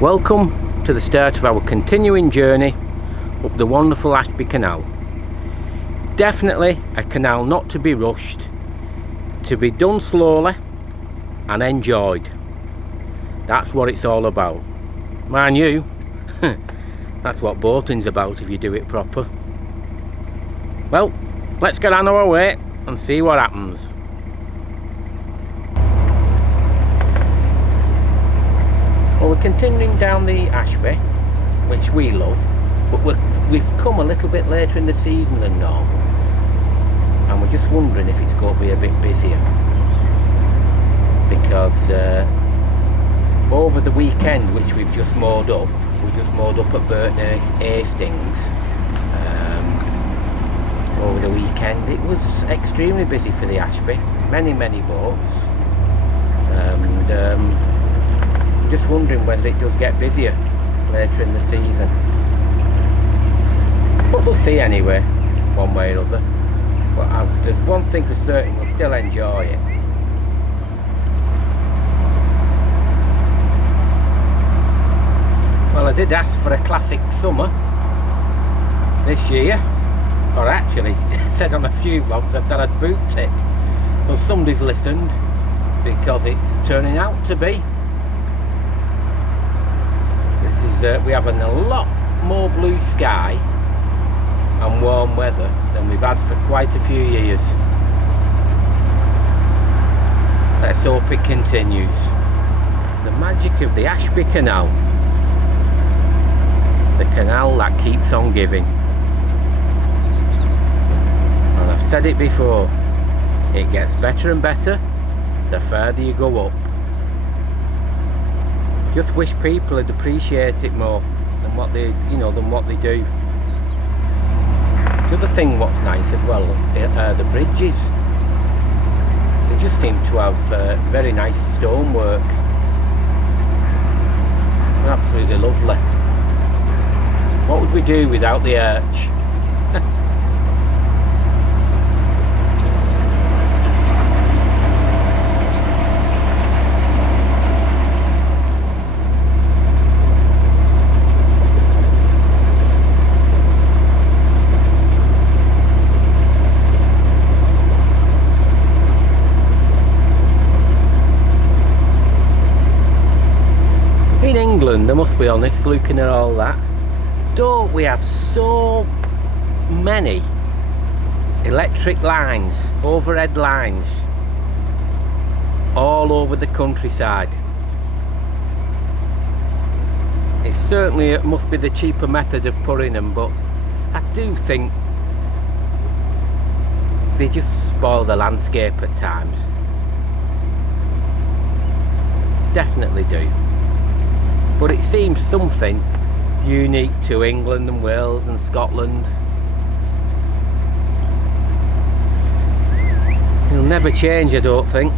Welcome to the start of our continuing journey up the wonderful Ashby Canal. Definitely a canal not to be rushed, to be done slowly and enjoyed. That's what it's all about. Mind you, that's what boating's about if you do it proper. Well, let's get on our way and see what happens. Well, we're continuing down the Ashby, which we love, but we've come a little bit later in the season than normal, and we're just wondering if it's going to be a bit busier, because over the weekend, which we've just moored up, at Burton Hastings. Over the weekend it was extremely busy for the Ashby, many boats, and just wondering whether it does get busier later in the season, but we'll see anyway, one way or other. But there's one thing for certain, we'll still enjoy it. Well, I did ask for a classic summer this year, or actually said on a few vlogs that I'd booked it. Well, somebody's listened, because it's turning out to be. We're having a lot more blue sky and warm weather than we've had for quite a few years. Let's hope it continues. The magic of the Ashby Canal. The canal that keeps on giving. And I've said it before, it gets better and better the further you go up. Just wish people would appreciate it more than what they, do. The other thing what's nice as well are the bridges. They just seem to have very nice stonework. They're absolutely lovely. What would we do without the arch? In England, I must be honest, looking at all that, don't we have so many electric lines, overhead lines, all over the countryside? It must be the cheaper method of putting them, but I do think they just spoil the landscape at times. Definitely do. But it seems something unique to England and Wales and Scotland. It'll never change, I don't think.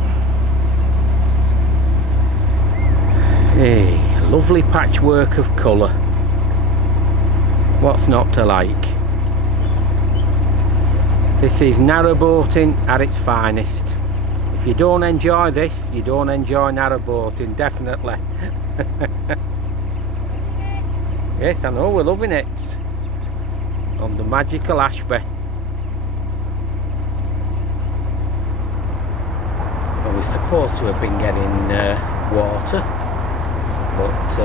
Hey, lovely patchwork of colour. What's not to like? This is narrowboating at its finest. If you don't enjoy this, you don't enjoy narrowboating, definitely. Yes, I know, we're loving it on the magical Ashby. Well, we're supposed to have been getting water, but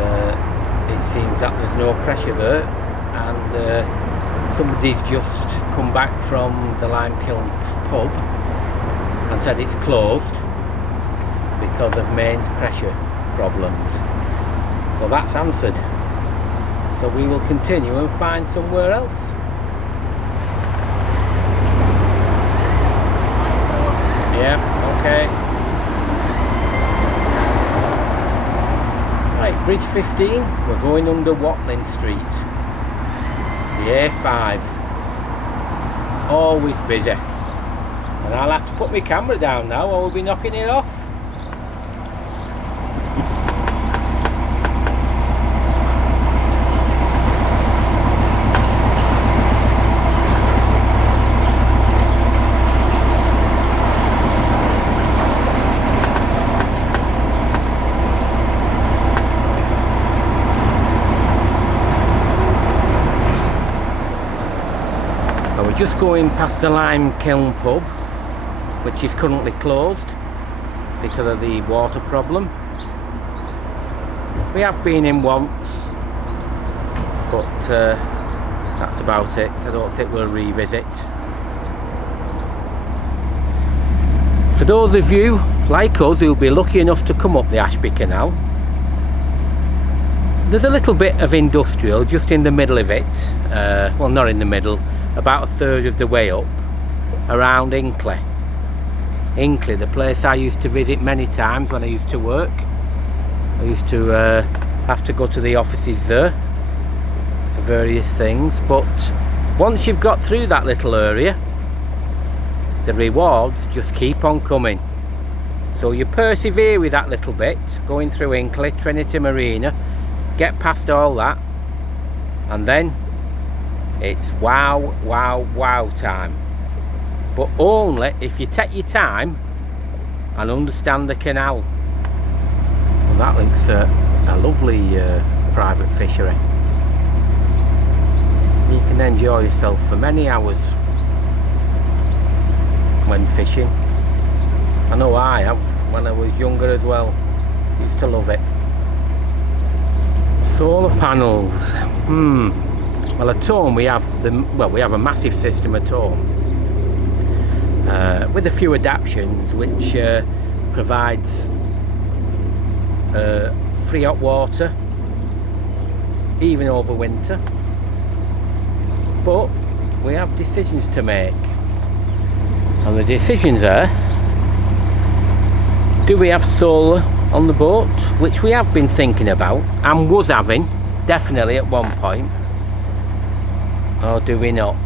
it seems that there's no pressure there, and somebody's just come back from the Limekiln pub and said it's closed because of mains pressure problems. So that's answered. So we will continue and find somewhere else. Yeah, okay. Right, Bridge 15, we're going under Watling Street. The A5. Always busy. And I'll have to put my camera down now or we'll be knocking it off. going past the Lime Kiln pub, which is currently closed because of the water problem. We have been in once, but that's about it. I don't think we'll revisit. For those of you like us who'll be lucky enough to come up the Ashby Canal, there's a little bit of industrial just in the middle of it, well, not in the middle, about a third of the way up, around Inkley. Inkley, the place I used to visit many times when I used to work. I used to have to go to the offices there for various things, but once you've got through that little area, the rewards just keep on coming. So you persevere with that little bit, going through Inkley, Trinity Marina, get past all that, and then it's wow, wow, wow time. But only if you take your time and understand the canal. Well, that looks a lovely private fishery. You can enjoy yourself for many hours when fishing. I know I have when I was younger as well. Used to love it. Solar panels. Well, at home we have we have a massive system at home with a few adaptations which provides free hot water even over winter. But we have decisions to make. And the decisions are, do we have solar on the boat, which we have been thinking about and was having definitely at one point, or do we not?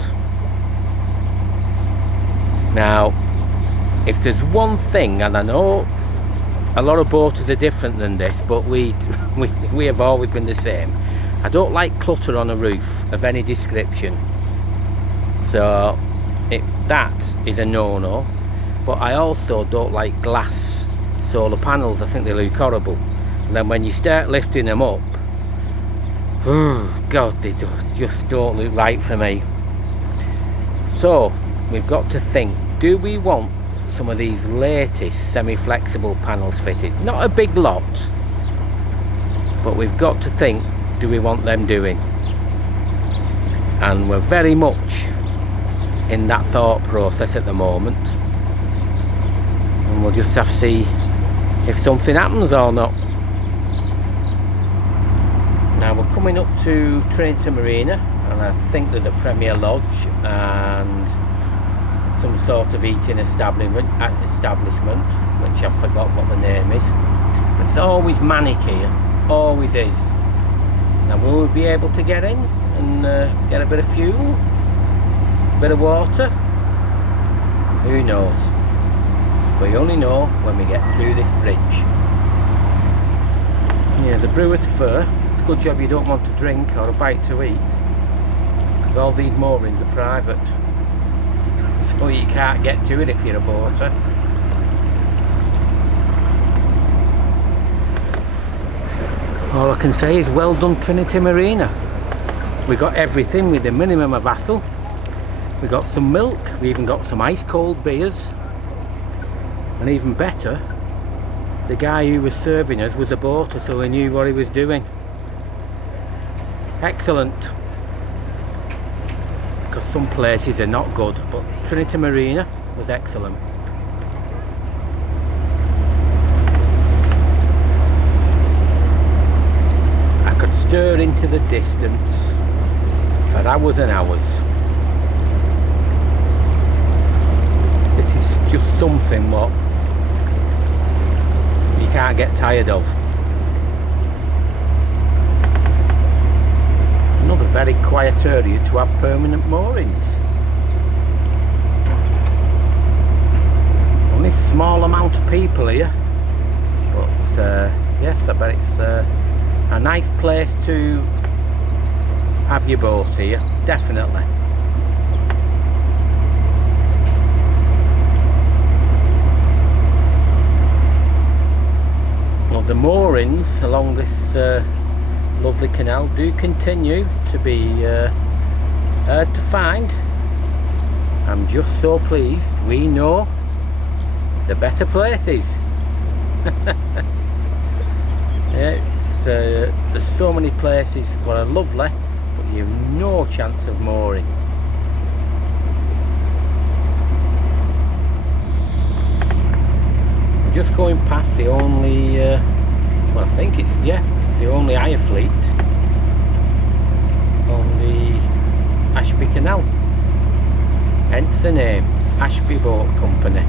Now, if there's one thing, and I know a lot of boaters are different than this, but we have always been the same. I don't like clutter on a roof of any description, so that is a no-no. But I also don't like glass solar panels. I think they look horrible, and then when you start lifting them up, oh God, they just don't look right for me. So we've got to think, do we want some of these latest semi-flexible panels fitted? Not a big lot, but we've got to think, do we want them doing? And we're very much in that thought process at the moment, and we'll just have to see if something happens or not. Now we're coming up to Trinity Marina, and I think there's a Premier Lodge and some sort of eating establishment, which I forgot what the name is. But it's always manic here, always is. Now will we be able to get in and get a bit of fuel, a bit of water? Who knows? We only know when we get through this bridge. Yeah, the Brewer's Fur. It's a good job you don't want to drink or a bite to eat, because all these moorings are private, so you can't get to it if you're a boater. All I can say is well done, Trinity Marina. We got everything with the minimum of hassle. We got some milk, we even got some ice cold beers, and even better, the guy who was serving us was a boater, so he knew what he was doing. Excellent. Because some places are not good, but Trinity Marina was excellent. I could stare into the distance for hours and hours. This is just something what you can't get tired of. Another very quiet area to have permanent moorings. Only a small amount of people here, but yes, I bet it's a nice place to have your boat here, definitely. Well, the moorings along this lovely canal do continue to be hard to find. I'm just so pleased we know the better places. Yeah, there's so many places that are lovely, but you've no chance of mooring. I'm just going past the only, well, I think it's the only hire fleet on the Ashby Canal. Hence the name, Ashby Boat Company.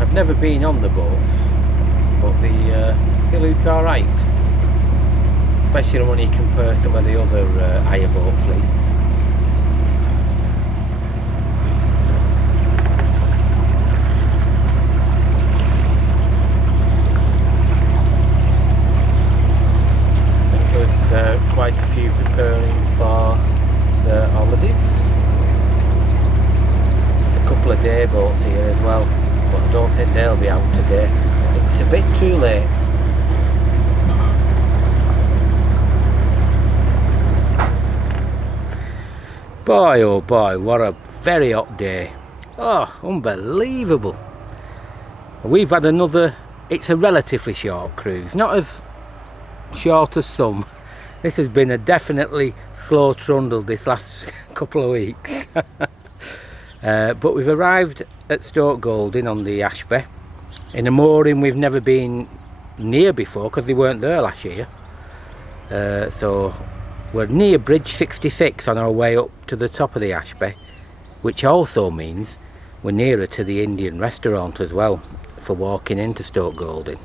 I've never been on the boats, but they look alright, especially when you compare some of the other hire boat fleets. I think there's quite a few preparing for the holidays. There's a couple of day boats here as well, but I don't think they'll be out today. It's a bit too late. Boy oh boy, what a very hot day. Oh, unbelievable. We've had another, it's a relatively short cruise, not as short as some. This has been a definitely slow trundle this last couple of weeks. But we've arrived at Stoke Golding on the Ashby in a mooring we've never been near before because they weren't there last year. So we're near Bridge 66 on our way up to the top of the Ashby, which also means we're nearer to the Indian restaurant as well for walking into Stoke Golding.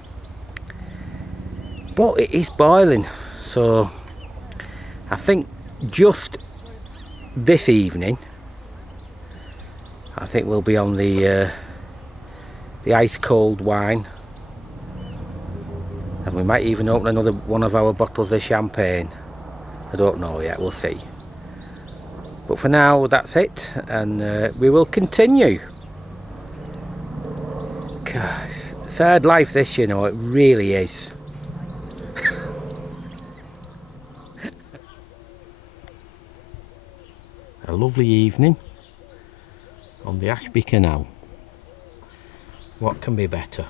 But it is boiling, so I think just this evening I think we'll be on the ice cold wine, and we might even open another one of our bottles of champagne. I don't know yet, we'll see. But for now that's it, and we will continue. Gosh, it's hard life this, you know, it really is. A lovely evening on the Ashby Canal. What can be better?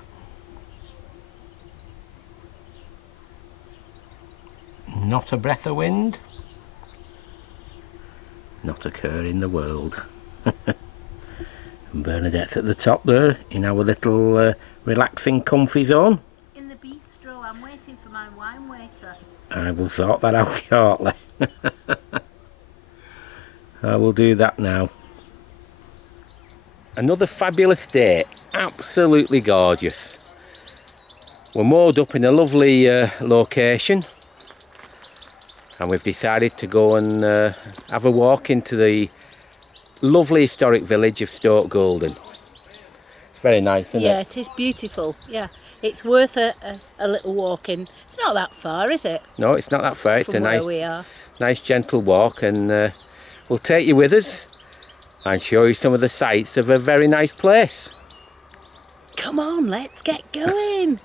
Not a breath of wind, not a care in the world. And Bernadette's at the top there in our little relaxing comfy zone. In the bistro, I'm waiting for my wine waiter. I will sort that out shortly. I will do that now. Another fabulous day, absolutely gorgeous. We're moored up in a lovely location, and we've decided to go and have a walk into the lovely historic village of Stoke Golding. It's very nice, isn't it? Yeah, it is beautiful. Yeah, it's worth a little walk in. It's not that far, is it? No, it's not that far. It's a From where we are. nice gentle walk, and we'll take you with us and show you some of the sights of a very nice place. Come on, let's get going.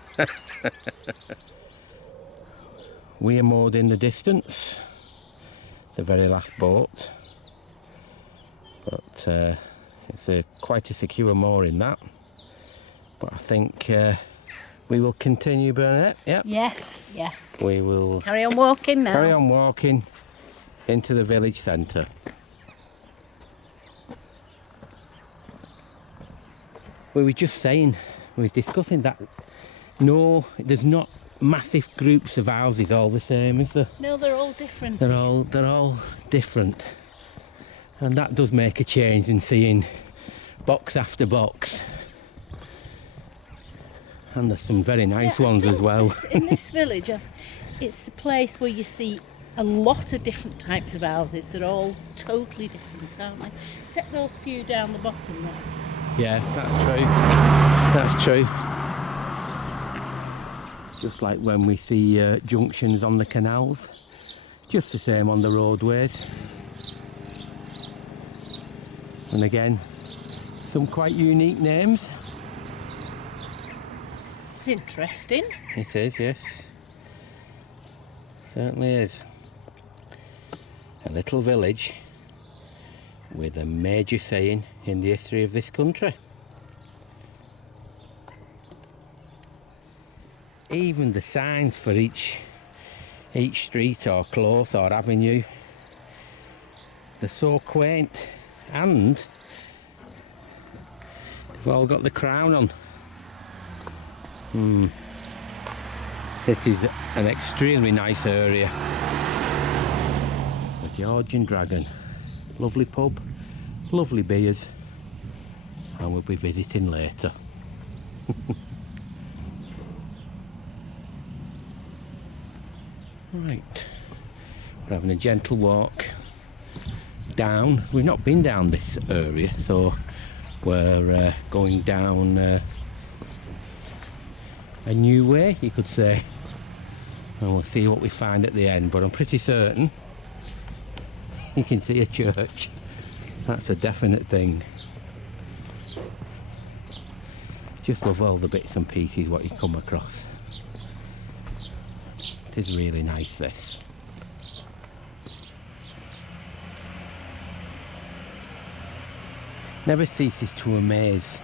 We are moored in the distance, the very last boat, but it's quite a secure mooring that. But I think we will continue, Bernadette. Yep. Yes, yeah. We will Carry on walking now. carry on walking into the village centre. We were just saying, we were discussing that no, there's not massive groups of houses all the same, is there? No, they're all different. They're all different, and that does make a change in seeing box after box. And there's some very nice ones as well. In this village, it's the place where you see a lot of different types of houses. They're all totally different, aren't they? Except those few down the bottom there. Yeah, that's true. That's true. It's just like when we see junctions on the canals. Just the same on the roadways. And again, some quite unique names. It's interesting. It is, yes. Certainly is. A little village with a major saying in the history of this country. Even the signs for each street or close or avenue, they're so quaint, and they've all got the crown on. This is an extremely nice area. The Georgian Dragon. Lovely pub, lovely beers, and we'll be visiting later. Right, we're having a gentle walk down. We've not been down this area, so we're going down a new way, you could say, and we'll see what we find at the end. But I'm pretty certain you can see a church. That's a definite thing. Just love all the bits and pieces what you come across. It is really nice, this. Never ceases to amaze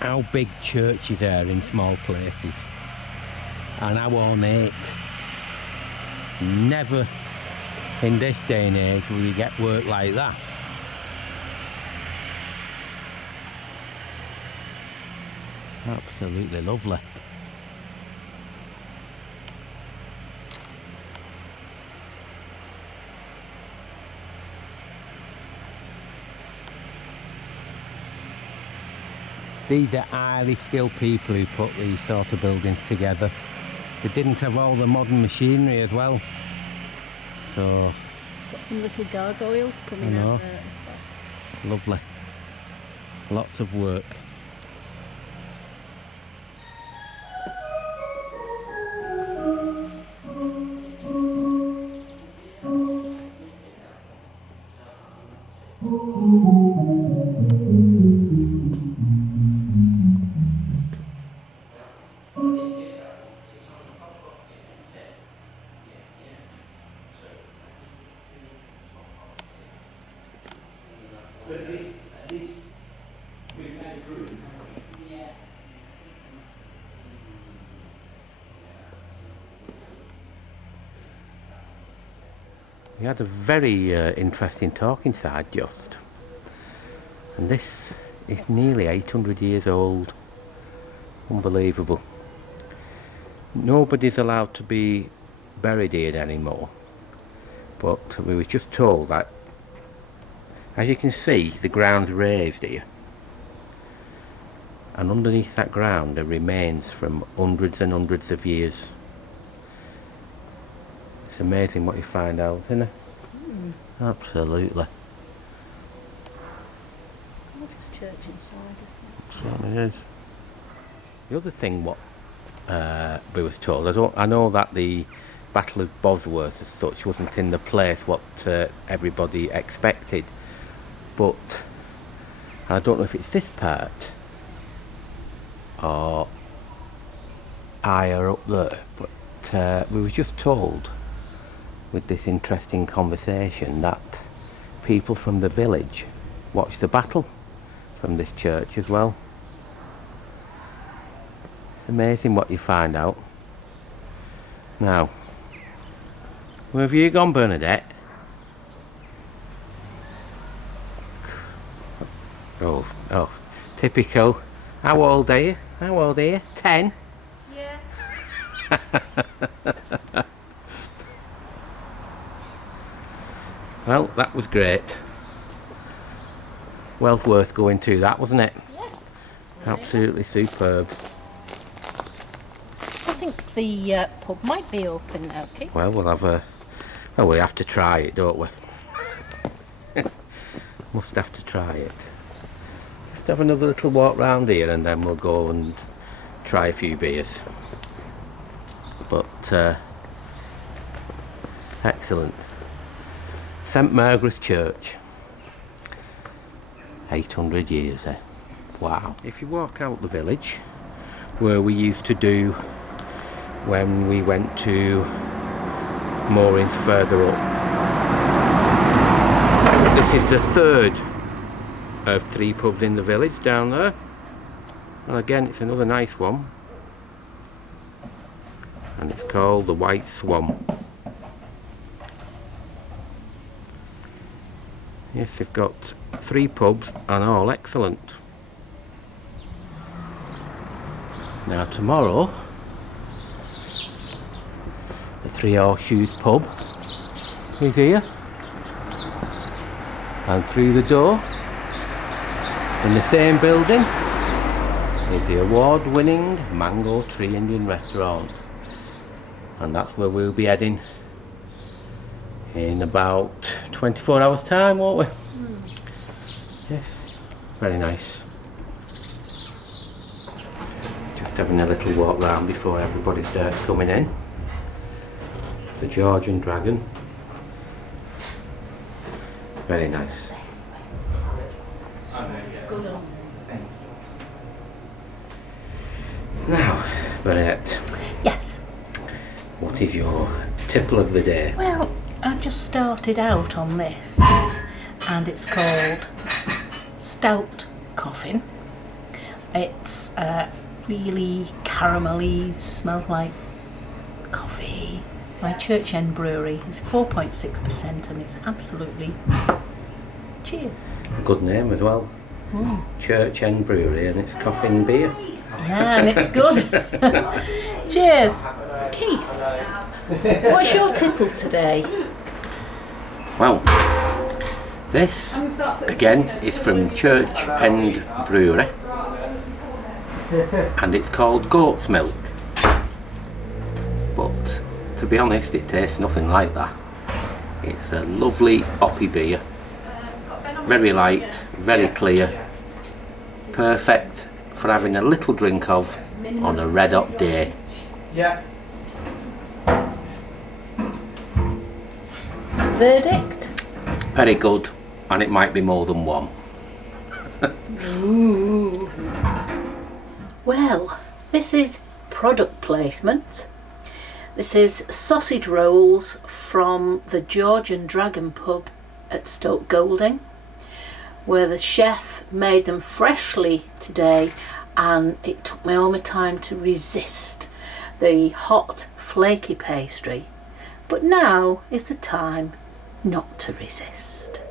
how big churches are in small places and how ornate. Never in this day and age will you get work like that. Absolutely lovely. These are highly skilled people who put these sort of buildings together. They didn't have all the modern machinery as well. So Got some little gargoyles coming out there. Lovely. Lots of work. We had a very interesting talk inside just, and this is nearly 800 years old. Unbelievable. Nobody's allowed to be buried here anymore, but we were just told that, as you can see, the ground's raised here, and underneath that ground are remains from hundreds and hundreds of years. It's amazing what you find out, isn't it? Absolutely. Gorgeous church inside, isn't it? Certainly is. The other thing what we was told, I know that the Battle of Bosworth as such wasn't in the place what everybody expected, but I don't know if it's this part or higher up there, but we were just told with this interesting conversation that people from the village watched the battle from this church as well. Amazing what you find out. Now, where have you gone, Bernadette? Oh, typical. How old are you? 10? Yeah. Well, that was great. Well worth going to that, wasn't it? Yes. Absolutely superb. I think the pub might be open now, Kate. Well, we have to try it, don't we? Must have to try it. Just have another little walk round here and then we'll go and try a few beers. But excellent. St Margaret's Church. 800 years, eh? Wow. If you walk out the village, where we used to do when we went to moorings further up, This is the third of 3 pubs in the village down there, and again it's another nice one, and it's called the White Swan. Yes, they've got 3 pubs and all excellent. Now tomorrow the Three Horseshoes pub is here, and through the door in the same building is the award-winning Mango Tree Indian restaurant, and that's where we'll be heading in about 24 hours time, won't we? Yes, very nice. Just having a little walk round before everybody starts coming in. The Georgian Dragon, very nice. Now, Bernadette. Yes. What is your tipple of the day? Well, I've just started out on this, and it's called Stout Coffin. It's really caramelly, smells like coffee. My Church End Brewery is 4.6%, and it's absolutely cheers. Good name as well. Church End Brewery, and it's Coffin beer. Yeah, and it's good. Cheers. Keith, what's your tipple today? Well, this again is from Church End Brewery, and it's called Goat's Milk. But to be honest, it tastes nothing like that. It's a lovely hoppy beer, very light, very clear, perfect for having a little drink of on a red hot day. Yeah. Verdict? Very good, and it might be more than one. Ooh. Well, this is product placement. This is sausage rolls from the Georgian Dragon pub at Stoke Golding, where the chef made them freshly today, and it took me all my time to resist the hot flaky pastry, but now is the time not to resist.